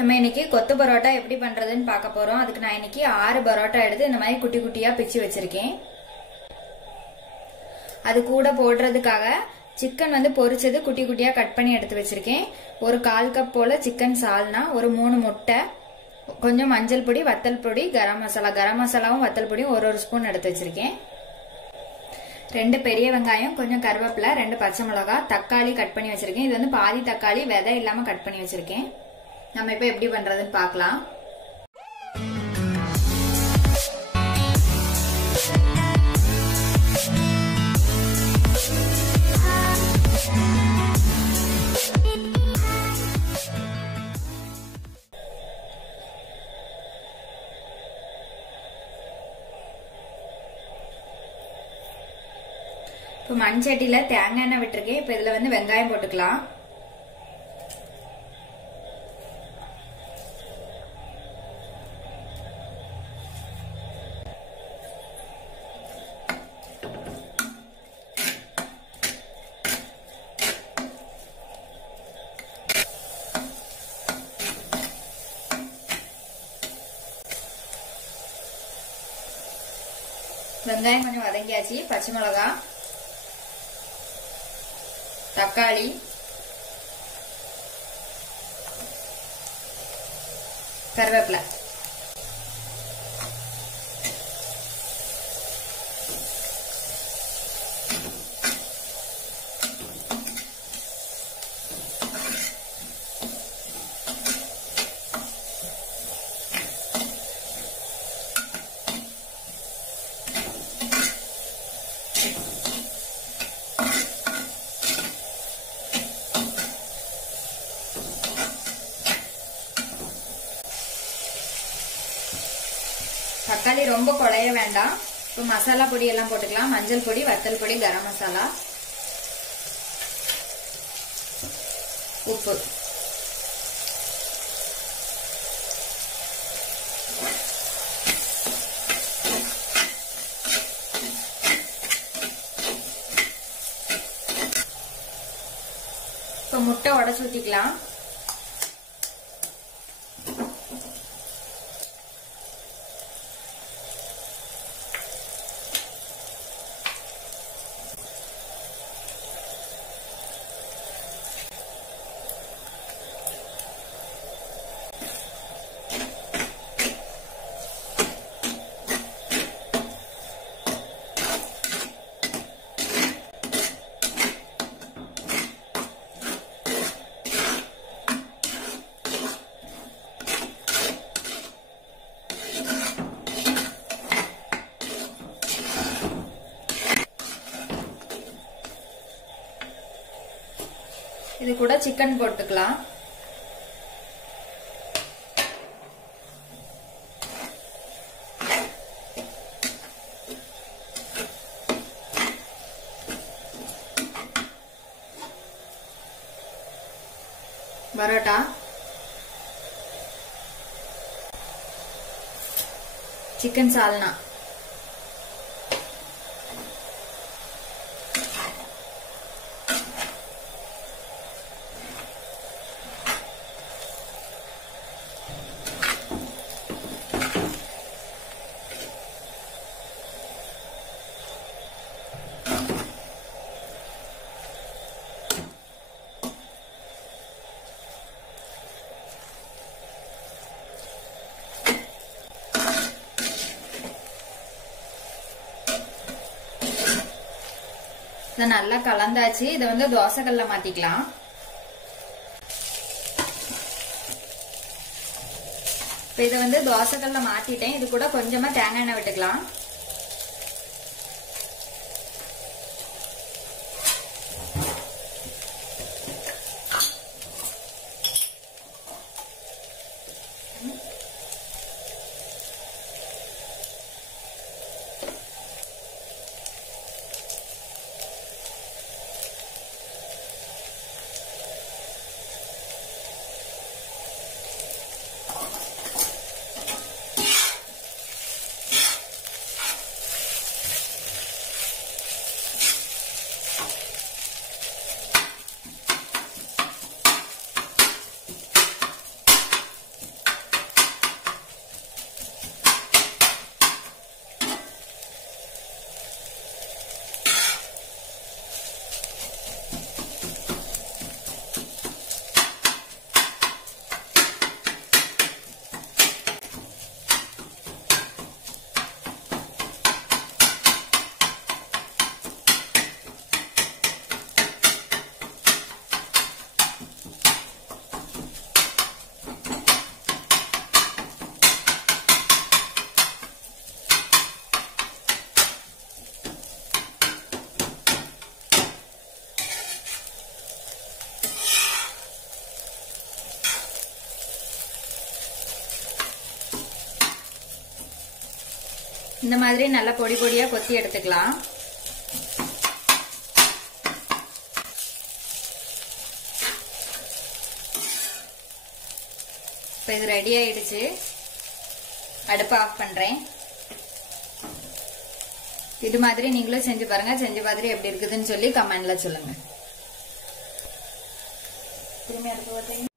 நம்ம இன்னைக்கு கொத்து பரோட்டா எப்படி பண்றதுன்னு பார்க்க போறோம். அதுக்கு நான் இன்னைக்கு 6 பரோட்டா எடுத்து இந்த மாதிரி குட்டி குட்டியா பிச்சு வச்சிருக்கேன். அது கூட போடுறதுக்காக சிக்கன் வந்து பொரிச்சது குட்டி குட்டியா கட் பண்ணி எடுத்து வச்சிருக்கேன். ஒரு 1/4 கப் போல சிக்கன் சால்னா, ஒரு 3 முட்டை, கொஞ்சம் மஞ்சள் பொடி, வத்தல் பொடி, கரம் மசாலாவும் வத்தல் பொடியும் ஒரு ஸ்பூன் எடுத்து வச்சிருக்கேன். 2 பெரிய வெங்காயம், கொஞ்சம் கருவேப்பிலை, 2 பச்சை மிளகாய், தக்காளி கட் பண்ணி வச்சிருக்கேன். இது வந்து பாதி தக்காளி விதை இல்லாம கட் பண்ணி வச்சிருக்கேன். நம்ம இப்ப எப்படி பண்றதுன்னு பார்க்கலாம். இப்போ மண் சட்டியில தேங்காய் எண்ணெய் விட்டுருக்கேன். இப்ப இதுல வந்து வெங்காயம் போட்டுக்கலாம். வெங்காயம் கொஞ்சம் வதங்கியாச்சு. பச்சை மிளகாய், தக்காளி, கருவேப்பிலை, தக்காளி ரொம்ப குழைய வேண்டாம். இப்போ மசாலா பொடி எல்லாம் போட்டுக்கலாம். மஞ்சள் பொடி, வத்தல் பொடி, கரம் மசாலா, உப்பு. இப்போ முட்டை உடைச்சு ஊத்திக்கலாம். இது கூட சிக்கன் போட்டுக்கலாம். பரோட்டா, சிக்கன் சால்னா, நல்லா கலந்தாச்சு. இதை வந்து தோசைக்கல்ல மாத்திக்கலாம். இப்ப இதை வந்து தோசைக்கல்ல மாத்திட்டேன். இது கூட கொஞ்சமா தேங்காய் எண்ணெய் விட்டுக்கலாம். இந்த மாதிரி நல்லா பொடி பொடியா கொத்தி எடுத்துக்கலாம். இப்ப இது ரெடி ஆயிடுச்சு. அடுப்பு ஆஃப் பண்றேன். இது மாதிரி நீங்களும் செஞ்சு பாருங்க. செஞ்சு பார்த்துட்டு எப்படி இருக்குதுன்னு சொல்லி கமெண்ட்ல சொல்லுங்க. திரும்பி அடுப்பு